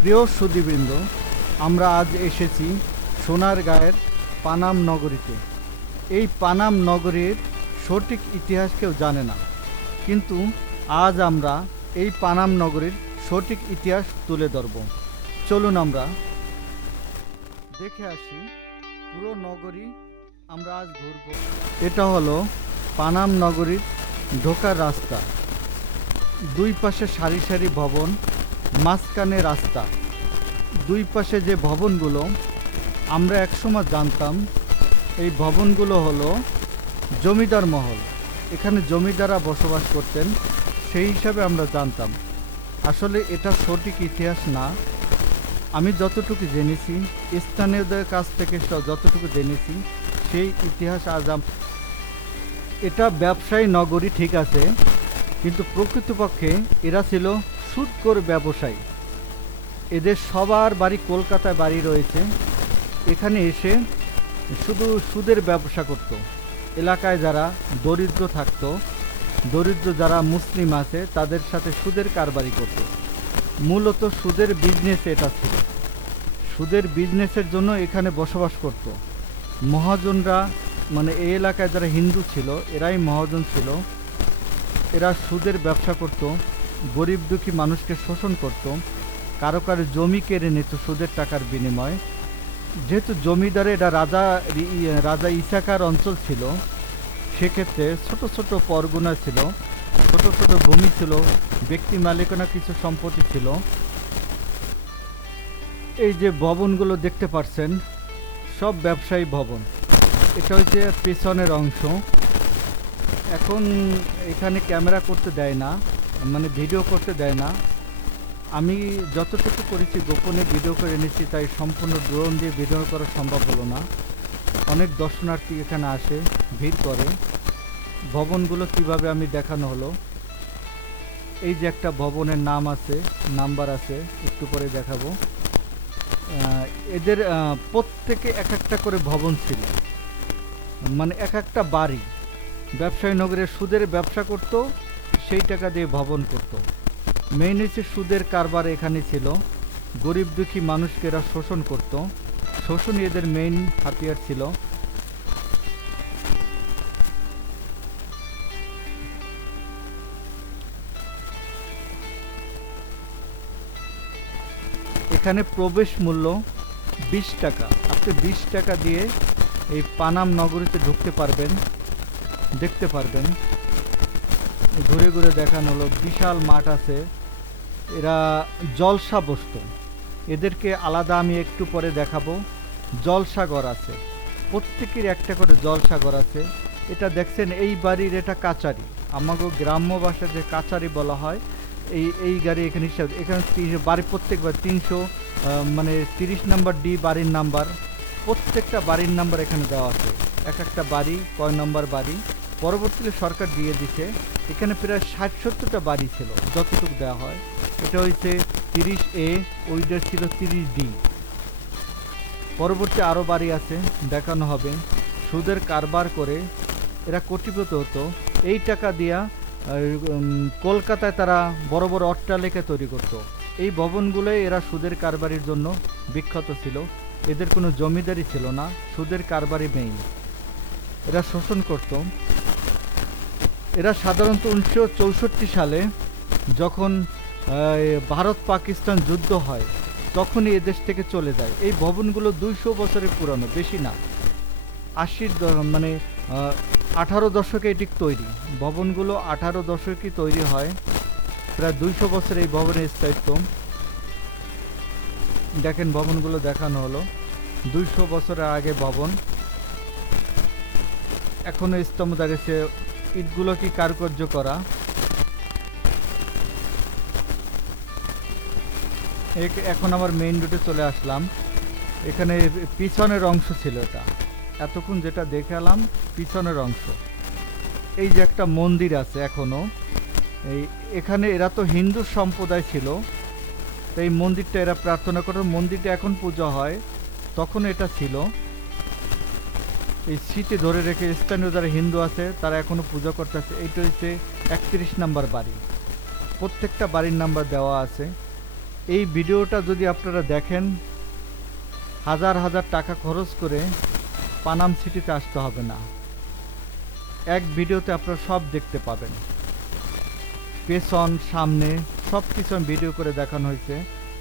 প্রিয় সুদীবৃন্দ, আমরা আজ এসেছি সোনার গায়ের পানাম নগরীতে। এই পানাম নগরীর সঠিক ইতিহাস কেউ জানে না, কিন্তু আজ আমরা এই পানাম নগরীর সঠিক ইতিহাস তুলে ধরব। চলুন আমরা দেখে আসি পুরো নগরী, আমরা আজ ঘুরব। এটা হলো পানাম নগরীর ঢোকার রাস্তা। দুই পাশে সারি সারি ভবন মাঝখানে রাস্তা। দুই পাশে যে ভবনগুলো, আমরা একসময় জানতাম এই ভবনগুলো হলো জমিদার মহল। এখানে জমিদাররা বসবাস করতেন, সেই হিসাবে আমরা জানতাম। আসলে এটা সঠিক ইতিহাস না। আমি যতটুকু জেনেছি, স্থানীয়দের কাছ থেকে যতটুকু জেনেছি, সেই ইতিহাস আজ এটা ব্যবসায়ী নগরী ঠিক আছে, কিন্তু প্রকৃতপক্ষে এরা ছিল সুদকর ব্যবসায়ী। এদের সবার বাড়ি কলকাতায় বাড়ি রয়েছে। এখানে এসে শুধু সুদের ব্যবসা করত। এলাকায় যারা দরিদ্র থাকতো, দরিদ্র যারা মুসলিম আছে, তাদের সাথে সুদের কারবারি করত। মূলত সুদের বিজনেস এটা ছিল। সুদের বিজনেসের জন্য এখানে বসবাস করত। মহাজনরা মানে এই এলাকায় যারা হিন্দু ছিল, এরাই মহাজন ছিল। এরা সুদের ব্যবসা করত। গরিব দুঃখী মানুষকে শোষণ করত কারও কারও জমি কেড়ে নিত সুদের টাকার বিনিময়ে। যেহেতু জমিদারে এটা রাজা রাজা ইসাকার অঞ্চল ছিল, সেক্ষেত্রে ছোট ছোট পরগনা ছিল, ছোট ছোট ভূমি ছিল, ব্যক্তি মালিকানা কিছু সম্পত্তি ছিল। এই যে ভবনগুলো দেখতে পাচ্ছেন সব ব্যবসায়ী ভবন। এটা হচ্ছে পেছনের অংশ। এখন এখানে ক্যামেরা করতে দেয় না। মানে ভিডিও করতে দেয় না। আমি যতটুকু করেছি গোপনে ভিডিও করে এনেছি, তাই সম্পূর্ণ ড্রোন দিয়ে ভিডিও করা সম্ভব হলো না। অনেক দর্শনার্থী এখানে আসে, ভিড় করে। ভবনগুলো কীভাবে আমি দেখানো হলো? এই যে একটা ভবনের নাম আছে, নাম্বার আছে, একটু পরে দেখাবো। এদের প্রত্যেকে এক একটা করে ভবন ছিল। মানে এক একটা বাড়ি। ব্যবসায়ী নগরে সুদের ব্যবসা করত সেই টাকা দিয়ে ভবন করত। মেইন হচ্ছে সুদের কারবার এখানে ছিল। গরিব দুঃখী মানুষকে এরা শোষণ করত। শোষণ এদের মেইন হাতিয়ার ছিল। এখানে প্রবেশ মূল্য বিশ টাকা। আপনি বিশ টাকা দিয়ে এই পানাম নগরীতে ঢুকতে পারবেন, দেখতে পারবেন। ঘুরে ঘুরে দেখানো হলো বিশাল মাঠ আছে। এরা জলসা বসত। এদেরকে আলাদা আমি একটু পরে দেখাবো। জলসাগর আছে। প্রত্যেকের একটা করে জলসাগর আছে। এটা দেখছেন, এই বাড়ির এটা কাচারি। আমাকে গ্রাম্য ভাষায় যে কাচারি বলা হয়, এই এই গাড়ি এখানে হিসাব এখানে বাড়ি প্রত্যেক বাড়ি তিনশো মানে তিরিশ নাম্বার ডি বাড়ির নাম্বার। প্রত্যেকটা বাড়ির নাম্বার এখানে দেওয়া আছে। এক একটা বাড়ি, কয় নম্বর বাড়ি? পরবর্তীতে সরকার দিয়ে দিছে, এখানে প্রায় ষাট সত্তরটা বাড়ি ছিল, যতটুকু দেওয়া হয়। এটা হচ্ছে তিরিশ এ, ওইটা ছিল তিরিশ ডি। পরবর্তী আরও বাড়ি আছে, দেখানো হবে। সুদের কারবার করে এরা কোটিপতি হতো। এই টাকা দিয়া কলকাতায় তারা বড় বড় অট্টালিকা তৈরি করত। এই ভবনগুলোই এরা সুদের কারবারির জন্য বিখ্যাত ছিল। এদের কোনো জমিদারি ছিল না, সুদের কারবারি মেইন এরা শোষণ করত। এরা সাধারণত উনিশশো চৌষট্টি সালে যখন ভারত পাকিস্তান যুদ্ধ হয়, তখনই এদেশ থেকে চলে যায়। এই ভবনগুলো দুইশো বছরের পুরানো, বেশি না। আশির মানে আঠারো দশকে এটি তৈরি। ভবনগুলো আঠারো দশকে তৈরি হয়। প্রায় দুইশো বছর এই ভবনের স্থায়িত্ব। দেখেন ভবনগুলো দেখানো হলো। দুইশো বছরের আগে ভবন। এখনও স্তম্ভ দাঁড়িয়েছে ইটগুলো কি কারুকার্য করা? এখন আমার মেইন রুটে চলে আসলাম। এখানে পিছনের অংশ ছিল এটা। এতক্ষণ যেটা দেখালাম পিছনের অংশ। এই যে একটা মন্দির আছে এখনও, এই এখানে এরা তো হিন্দু সম্প্রদায় ছিল, তো এই মন্দিরটা এরা প্রার্থনা করে, মন্দিরটা এখন পূজা হয়, তখন এটা ছিল। এই স্মৃতি ধরে রেখে স্থানীয় যারা হিন্দু আছে, তারা এখনও পূজা করতেছে। এইটা হচ্ছে একত্রিশ নাম্বার বাড়ি। প্রত্যেকটা বাড়ির নাম্বার দেওয়া আছে। এই ভিডিওটা যদি আপনারা দেখেন, হাজার হাজার টাকা খরচ করে পানাম সিটিতে আসতে হবে না। এক ভিডিওতে আপনারা সব দেখতে পাবেন। পেছন, সামনে সব কিছু ভিডিও করে দেখানো হয়েছে।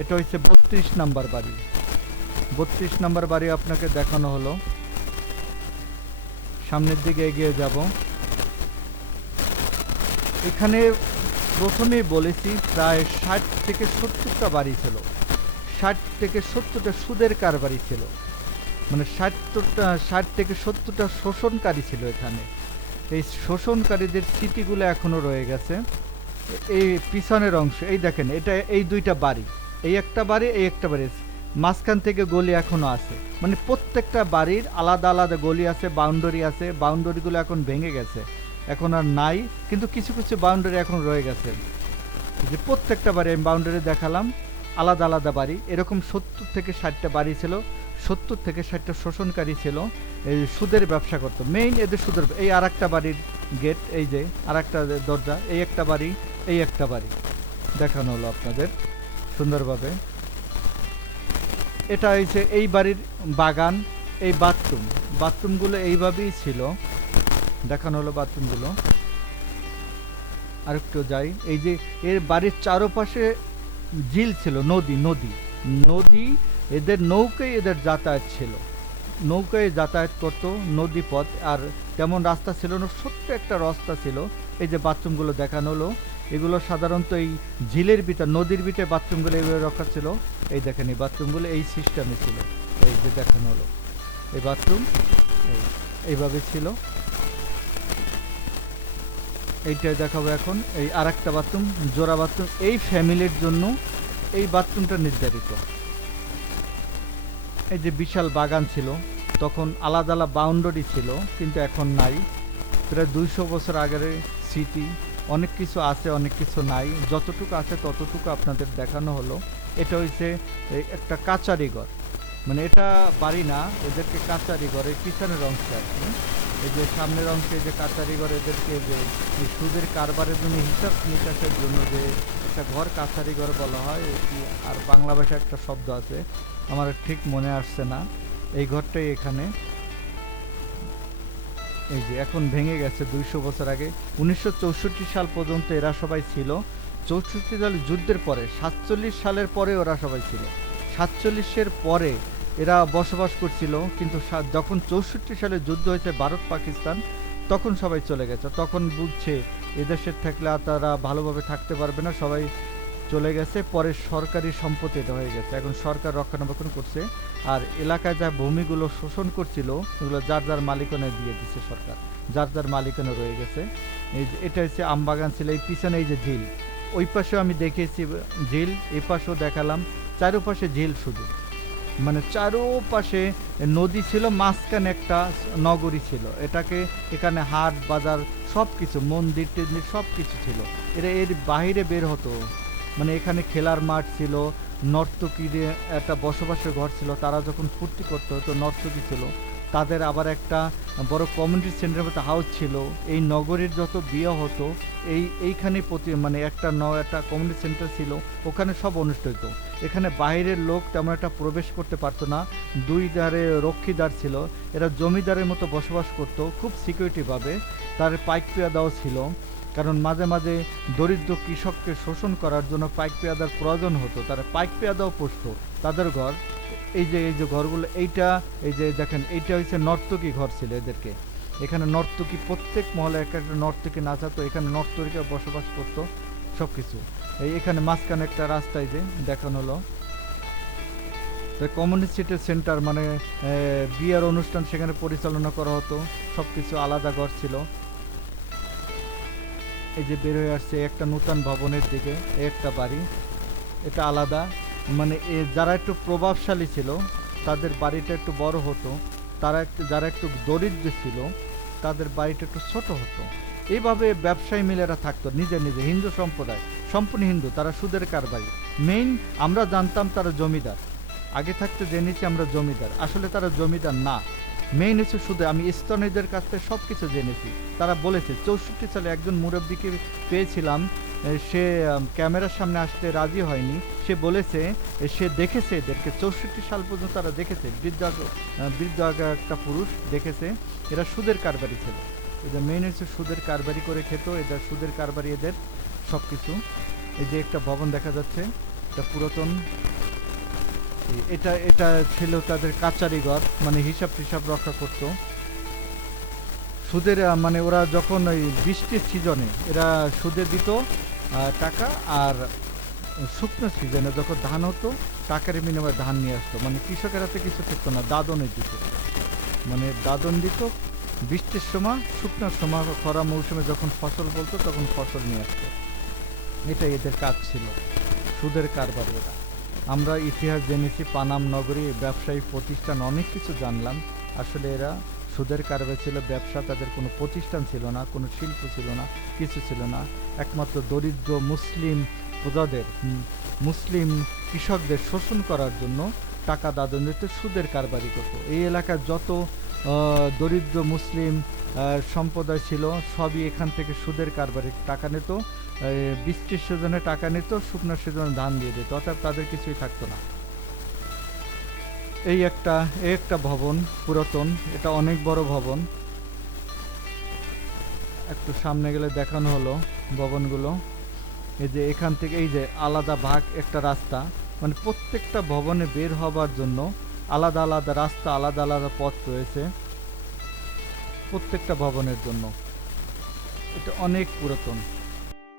এটা হচ্ছে বত্রিশ নাম্বার বাড়ি। বত্রিশ নাম্বার বাড়ি আপনাকে দেখানো হলো। সামনের দিকে এগিয়ে যাব। এখানে প্রথমেই বলেছি, প্রায় ষাট থেকে সত্তরটা বাড়ি ছিল। ষাট থেকে সত্তরটা সুদের কারবারি ছিল। মানে ষাটটা, ষাট থেকে সত্তরটা শোষণকারী ছিল এখানে। এই শোষণকারীদের স্মৃতিগুলো এখনও রয়ে গেছে। এই পিছনের অংশ, এই দেখেন, এটা, এই দুইটা বাড়ি। এই একটা বাড়ি, এই একটা বাড়ি। মাঝখান থেকে গলি এখনও আছে। মানে প্রত্যেকটা বাড়ির আলাদা আলাদা গলি আছে বাউন্ডারি আছে। বাউন্ডারিগুলো এখন ভেঙে গেছে। এখন আর নাই, কিন্তু কিছু কিছু বাউন্ডারি এখন রয়ে গেছে। যে প্রত্যেকটা বাড়ি, আমি বাউন্ডারি দেখালাম, আলাদা আলাদা বাড়ি। এরকম সত্তর থেকে ষাটটা বাড়ি ছিল, সত্তর থেকে ষাটটা শোষণকারী ছিল, এই সুদের ব্যবসা করতো। মেইন এদের সুদের, এই আর বাড়ির গেট এই যে আর একটা দরজা, এই একটা বাড়ি, এই একটা বাড়ি। দেখানো হলো আপনাদের সুন্দরভাবে। এটা হয়েছে এই বাড়ির বাগান, এই বাথরুম। বাথরুমগুলো এইভাবেই ছিল। দেখানো হলো বাথরুমগুলো। আরেকটু যাই। এই যে এর বাড়ির চারপাশে ঝিল ছিল, নদী নদী। নদী এদের নৌকায় এদের যাতায়াত ছিল। নৌকায় যাতায়াত করতো নদী পথ। আর তেমন রাস্তা ছিল না, ছোট্ট একটা রাস্তা ছিল। এই যে বাথরুমগুলো দেখানো হলো। এগুলো সাধারণত এই ঝিলের ভিতর, নদীর ভিতরে বাথরুমগুলো এইভাবে রাখা ছিল। এই দেখেন, এই বাথরুমগুলো এই সিস্টেমে ছিল। এই যে দেখানো হলো, এই বাথরুম এই এইভাবে ছিল। এইটাই দেখাবো এখন। এই আর একটা বাথরুম, জোড়া বাথরুম। এই ফ্যামিলির জন্য এই বাথরুমটা নির্ধারিত। এই যে বিশাল বাগান ছিল, তখন আলাদা আলাদা বাউন্ডারি ছিল, কিন্তু এখন নাই। প্রায় দুইশো বছর আগের স্মৃতি। অনেক কিছু আছে, অনেক কিছু নাই। যতটুকু আছে ততটুকু আপনাদের দেখানো হলো। এটা এই একটা কাচারি ঘর। মানে এটা বাড়ি না, এদেরকে কাচারি ঘর এই পিছনের অংশে আছে এই যে সামনের অংশে যে কাচারি ঘর, এদেরকে যে সুদের কারবারের জন্য হিসাব নিকাশের জন্য যে একটা ঘর কাছারি ঘর বলা হয় আর বাংলা ভাষায় একটা শব্দ আছে। আমার ঠিক মনে আসছে না। এই ঘরটাই এখানে। এই যে এখন ভেঙে গেছে দুইশো বছর আগে। উনিশশো চৌষট্টি সাল পর্যন্ত এরা সবাই ছিল। চৌষট্টি সাল যুদ্ধের পরে, সাতচল্লিশ সালের পরে ওরা সবাই ছিল। সাতচল্লিশের পরে এরা বসবাস করছিল, কিন্তু যখন চৌষট্টি সালে যুদ্ধ হয়েছে ভারত পাকিস্তান, তখন সবাই চলে গেছে। তখন বুঝছে এদেশের থাকলে তারা ভালোভাবে থাকতে পারবে না, সবাই চলে গেছে, পরে সরকারি সম্পত্তি এটা হয়ে গেছে। এখন সরকার রক্ষণাবেক্ষণ করছে, আর এলাকায় যা ভূমিগুলো শোষণ করছিল ওগুলো যার যার মালিকানায় দিয়ে দিচ্ছে সরকার, যার যার মালিকানা রয়ে গেছে। এই এটা হচ্ছে আমবাগান ছিল, এই পিছনে এই যে ঝিল, ওই পাশেও আমি দেখেছি ঝিল এই পাশেও দেখালাম, চারোপাশে ঝিল শুধু। মানে চারোপাশে নদী ছিল, মাঝখানে একটা নগরী ছিল, এটাকে এখানে হাট, বাজার সব কিছু মন্দির, টন্দির সব কিছু ছিল। এরা এর বাইরে বের হতো। মানে এখানে খেলার মাঠ ছিল, নর্তকীদের একটা বসবাসের ঘর ছিল, তারা যখন ফুর্তি করতে হতো নর্তকী ছিল। তাদের আবার একটা বড় কমিউনিটি সেন্টারের মতো হাউস ছিল। এই নগরীর যত বিয়ে হতো, এই, এইখানে প্রতি মানে একটা ন, একটা কমিউনিটি সেন্টার ছিল, ওখানে সব অনুষ্ঠিত হতো। এখানে বাইরের লোক তেমন একটা প্রবেশ করতে পারতো না। দুই ধারে রক্ষীদার ছিল, এরা জমিদারের মতো বসবাস করত, খুব সিকিউরিটিভাবে তার পাইক পেয়া দেওয়া ছিল। কারণ মাঝে মাঝে দরিদ্র কৃষককে শোষণ করার জন্য পাইক পেয়াদার প্রয়োজন হতো। তারা পাইক পেয়াদাও পুষত। তাদের ঘর, এই যে এই যে ঘরগুলো, এইটা, এই যে, দেখেন, এইটা হচ্ছে নর্তকী ঘর ছিল এদেরকে। এখানে নর্তকী, প্রত্যেক মহলে এক একটা নর্তকী নাচাতো, এখানে নর্তকীরা বসবাস করতো সব কিছু এই এখানে মাঝখানে একটা রাস্তায় যে, দেখানো হলো। তো কমিউনিটি সেন্টার মানে বিয়ের অনুষ্ঠান সেখানে পরিচালনা করা হতো সব কিছু আলাদা ঘর ছিল। এই যে বের হয়ে আসছে একটা নূতন ভবনের দিকে, একটা বাড়ি। এটা আলাদা মানে এ যারা একটু প্রভাবশালী ছিল, তাদের বাড়িটা একটু বড় হতো, তারা একটু, যারা একটু দরিদ্র ছিল, তাদের বাড়িটা একটু ছোট হতো। এইভাবে ব্যবসায়ী মিলেরা থাকতো, নিজে নিজে, হিন্দু সম্প্রদায়, সম্পূর্ণ হিন্দু, তারা সুদের কারবারি। মেইন আমরা জানতাম তারা জমিদার। আগে থাকতে জেনেছি আমরা জমিদার। আসলে তারা জমিদার না। মেইন হচ্ছে শুধু আমি স্তনীদের কাছ থেকে সব কিছু জেনেছি। তারা বলেছে, চৌষট্টি সালে একজন মুরব্বীকে পেয়েছিলাম সে ক্যামেরার সামনে আসতে রাজি হয়নি। সে বলেছে সে দেখেছে এদেরকে, চৌষট্টি সাল পর্যন্ত তারা দেখেছে। বৃদ্ধ বৃদ্ধ একটা পুরুষ দেখেছে, এরা সুদের কারবারি ছিল। এদের মেইন হচ্ছে সুদের কারবারি করে খেত এদের সুদের কারবারি এদের সব কিছু এই যে একটা ভবন দেখা যাচ্ছে, এটা পুরাতন। এটা এটা ছিল তাদের কাচারি ঘর মানে হিসাব টিসাব রক্ষা করতো। সুদের মানে ওরা যখন ওই বৃষ্টির সিজনে, এরা সুদে দিত টাকা আর শুকনো সিজনে যখন ধান হতো, টাকার বিনিময়ে ধান নিয়ে আসতো। মানে কৃষকের হাতে কিছু থাকতো না দাদনে দিত। মানে দাদন দিত, বৃষ্টির সময় শুকনোর সময়, খরা মৌসুমে যখন ফসল বলতো, তখন ফসল নিয়ে আসতো। এটাই এদের কাজ ছিল, সুদের কারবার এরা। আমরা ইতিহাস জেনেছি, পানাম নগরী ব্যবসায়ী প্রতিষ্ঠান, অনেক কিছু জানলাম। আসলে এরা সুদের কারবার ছিল, ব্যবসা তাদের কোনো প্রতিষ্ঠান ছিল না, কোনো শিল্প ছিল না, কিছু ছিল না। একমাত্র দরিদ্র মুসলিম প্রজাদের মুসলিম কৃষকদের শোষণ করার জন্য টাকা দাদন দিতে সুদের কারবারি করতো। এই এলাকার যত দরিদ্র মুসলিম সম্প্রদায় ছিল, সবই এখান থেকে সুদের কারবারি টাকা নিত। বৃষ্টির সিজনে টাকা নিত শুকনো সিজনে ধান দিয়ে দিত অর্থাৎ তাদের কিছুই থাকতো না। এই একটা এই একটা ভবন, পুরাতন, এটা অনেক বড় ভবন। একটু সামনে গেলে দেখানো হলো ভবনগুলো। এই যে এখান থেকে, এই যে আলাদা ভাগ, একটা রাস্তা। মানে প্রত্যেকটা ভবনে বের হবার জন্য আলাদা আলাদা রাস্তা, আলাদা আলাদা পথ রয়েছে প্রত্যেকটা ভবনের জন্য। এটা অনেক পুরাতন।